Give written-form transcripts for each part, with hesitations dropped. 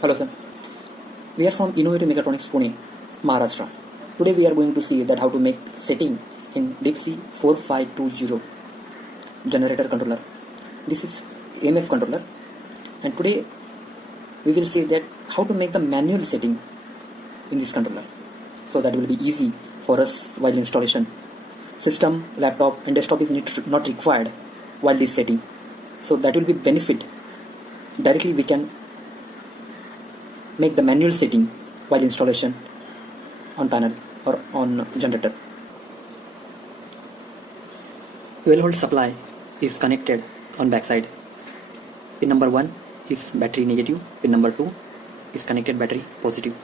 Hello sir, we are from Innovative Mechatronics Pune, Maharashtra. Today we are going to see that how to make setting in DeepC 4520 generator controller. This is AMF controller, and today we will see that how to make the manual setting in this controller. So that will be easy for us while installation. System, laptop and desktop is not required while this setting. So that will be benefit. Directly we can make the manual setting while installation on panel or on generator. 12-volt supply is connected on backside. Pin number 1 is battery negative, pin number 2 is connected battery positive.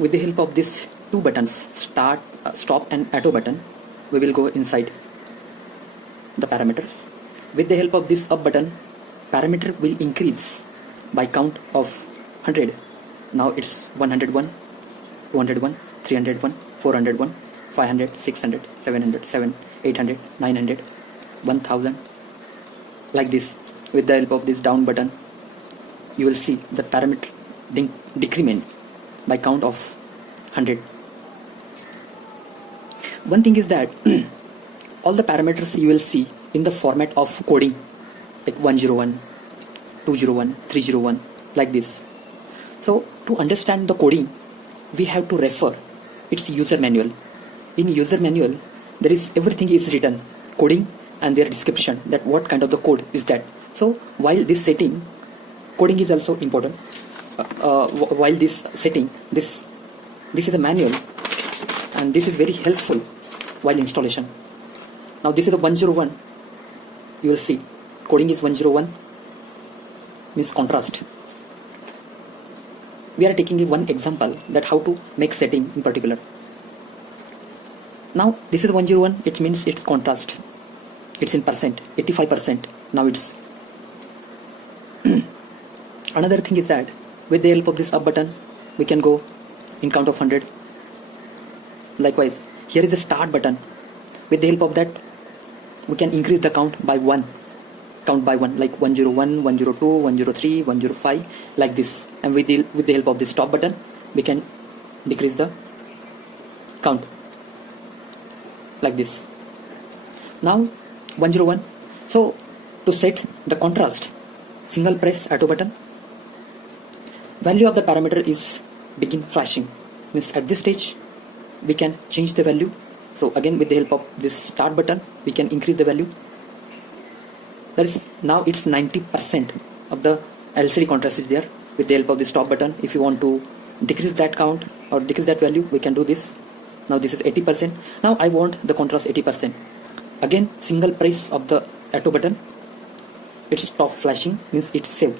With the help of these two buttons, start, stop and auto button, we will go inside the parameters. With the help of this up button, parameter will increase by count of 100. Now it's 101, 201, 301, 401, 500, 600, 700, 800, 900, 1000. Like this. With the help of this down button, you will see the parameter decrement by count of 100. One thing is that all the parameters you will see in the format of coding, like 101, 201, 301, like this. So to understand the coding, we have to refer its user manual. In user manual, there is everything is written, coding and their description, that what kind of the code is that. So while this setting, coding is also important. While this setting, this is a manual, and this is very helpful while installation. Now this is a 101. You will see coding is 101, means contrast. We are taking one example that how to make setting in particular. Now this is 101. It means it's contrast. It's in percent, 85%. Now it's another thing is that with the help of this up button, we can go in count of 100. Likewise, here is the start button. With the help of that, we can increase the count by 1. Count by 1, like 101, 102, 103, 105, like this. And with the help of this stop button, we can decrease the count, like this. Now 101. So to set the contrast, single press auto button. Value of the parameter is begin flashing. Means at this stage, we can change the value. So again, with the help of this start button, we can increase the value. That is, now it's 90% of the LCD contrast is there. With the help of the stop button, if you want to decrease that count or decrease that value, we can do this. Now this is 80%. Now I want the contrast 80%. Again, single press of the auto button, it stop flashing, means it's saved.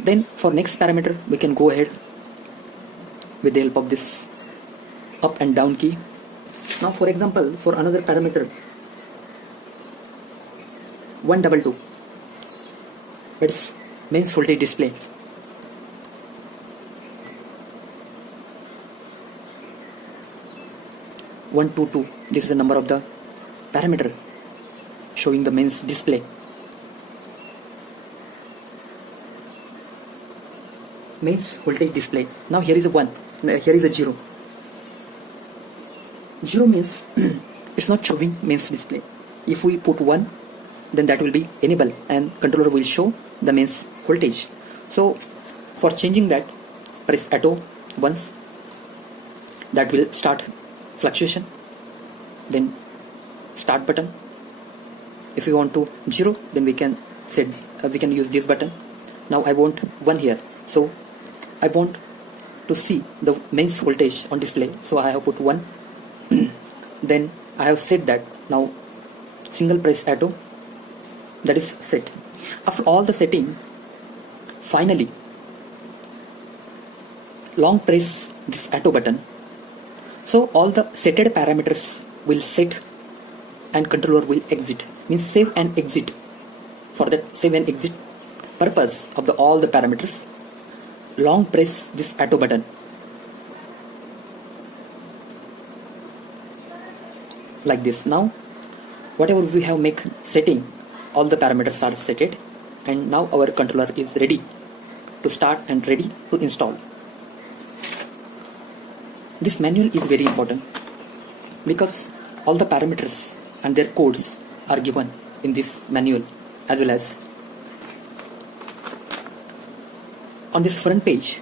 Then for next parameter, we can go ahead with the help of this up and down key. Now for example, for another parameter 122, it's mains voltage display. 122, this is the number of the parameter showing the mains display. Mains voltage display. Now here is a 1, here is a 0. 0 means it's not showing mains display. If we put 1, then that will be enable and controller will show the mains voltage. So for changing that, press auto once, that will start fluctuation. Then start button. If we want to 0, then we can set we can use this button. Now I want 1 here, so I want to see the mains voltage on display, so I have put 1. Then I have set that. Now single press auto, that is set. After all the setting, finally long press this auto button, so all the setted parameters will set and controller will exit, means save and exit. For that save and exit purpose of all the parameters, long press this auto button. like this. Now whatever we have make setting, all the parameters are set, and now our controller is ready to start and ready to install. This manual is very important because all the parameters and their codes are given in this manual, as well as on this front page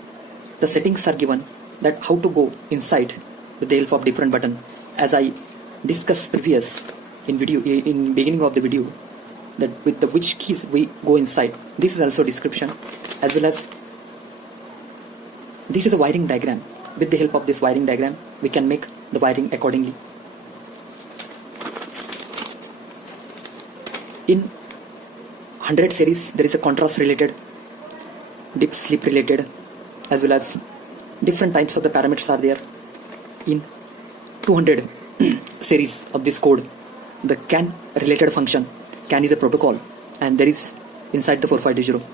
the settings are given that how to go inside with the help of different button, as I discussed previous in beginning of the video, that with the which keys we go inside. This is also description, as well as this is a wiring diagram. With the help of this wiring diagram we can make the wiring accordingly. In 100 series there is a contrast related, dip slip related, as well as different types of the parameters are there. In 200 series of this code, the CAN related function, CAN is a protocol and there is inside the 4520.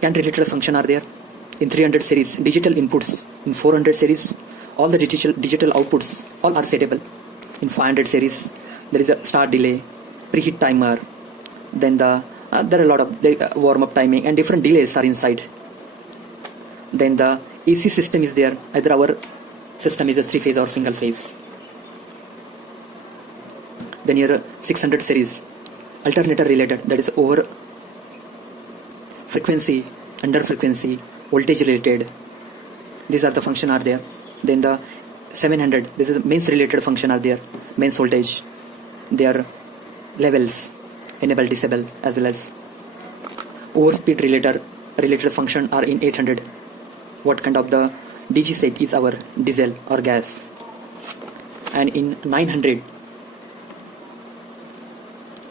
CAN related function are there. In 300 series, digital inputs. In 400 series, all the digital outputs all are settable. In 500 series, there is a start delay, preheat timer, then there are a lot of warm-up timing and different delays are inside. Then the AC system is there. Either our system is a 3-phase or single phase. Then here 600 series, alternator related, that is over frequency, under frequency, voltage related. These are the function are there. Then the 700, this is the mains related function are there. Mains voltage, their levels, enable, disable, as well as overspeed related function are in 800. What kind of the DG set is our diesel or gas. And in 900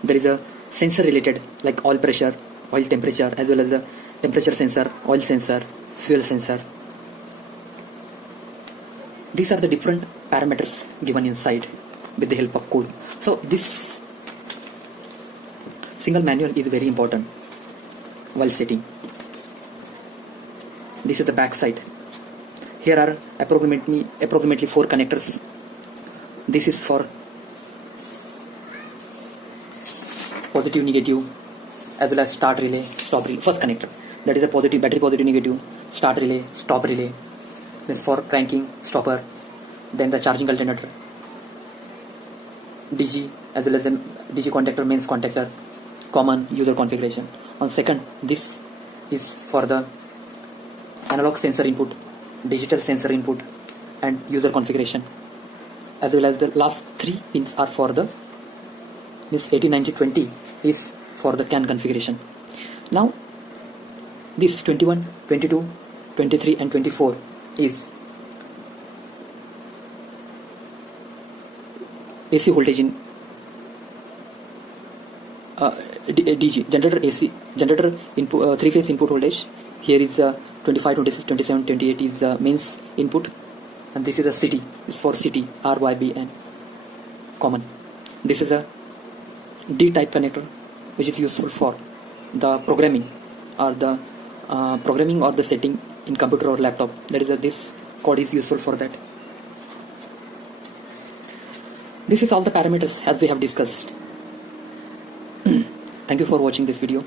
there is a sensor related like oil pressure, oil temperature, as well as the temperature sensor, oil sensor, fuel sensor. These are the different parameters given inside with the help of code. So this single manual is very important while setting. This is the back side. Here are approximately 4 connectors. This is for positive, negative, as well as start relay, stop relay. First connector, that is a positive, battery positive, negative, start relay, stop relay. This for cranking, stopper. Then the charging alternator, DG, as well as the DG contactor, mains contactor, common user configuration. On second, this is for the analog sensor input, digital sensor input, and user configuration, as well as the last 3 pins are for the this 80-90-20 is for the CAN configuration. Now this 21, 22, 23 and 24 is AC voltage in DG, generator AC, generator input, 3-phase input voltage. Here is 25, 26, 27, 28 is mains input, and this is a CT, is for CT, RYB and common. This is a D type connector which is useful for the programming or the setting in computer or laptop. That is this code is useful for that. This is all the parameters as we have discussed. Thank you for watching this video.